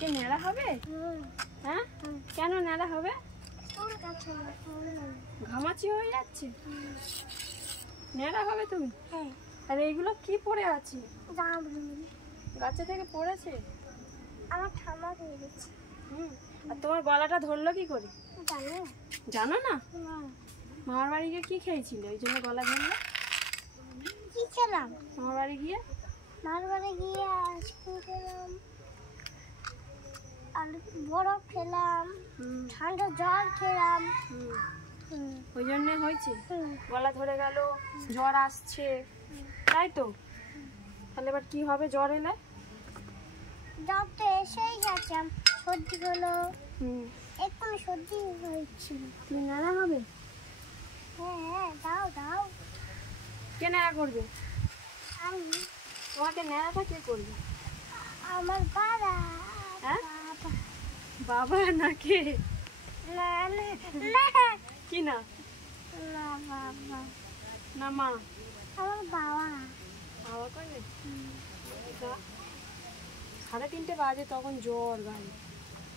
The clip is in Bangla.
আজকে ন্যাড়া হবে? হ্যাঁ, কেন ন্যাড়া হবে? ঘামাচি হয়ে যাচ্ছে, ন্যাড়া হবে তুমি? আর এইগুলো কি পড়ে আছে? গাছে থেকে পড়েছে? আমার ঠাম্মা দিয়ে দিচ্ছে। আর তোমার গলাটা ধরলো কি করে? জানো না? মামার বাড়ি গিয়ে কি খেয়েছিলে ওই জন্য গলা ধরলো? কি খেলাম মামার বাড়ি গিয়ে? মামার বাড়ি গিয়ে আইসক্রিম খেলাম, আর বরফ খেলাম, ঠান্ডা জল খেলাম। ওই জন্যে হয়েছে গলা ধরে গেল, জ্বর আসছে, তাই তো? তাহলে এবার কি হবে জ্বর এলে? জ্বর তো এসেই গেছে, সর্দি হলো, এক্ষুনি সর্দি হয়েছিল। তুমি ন্যাড়া হবে? হ্যাঁ দাও দাও। কে ন্যাড়া করবে? আমি। তোমাকে ন্যাড়াটা কে করবে? আমার বাবা। হ্যাঁ, বাবা না কে? না না কি না? না বাবা না মা? আমার বাবা। বাবা করবে? 3:30 বাজে, তখন জ্বর গায়ে।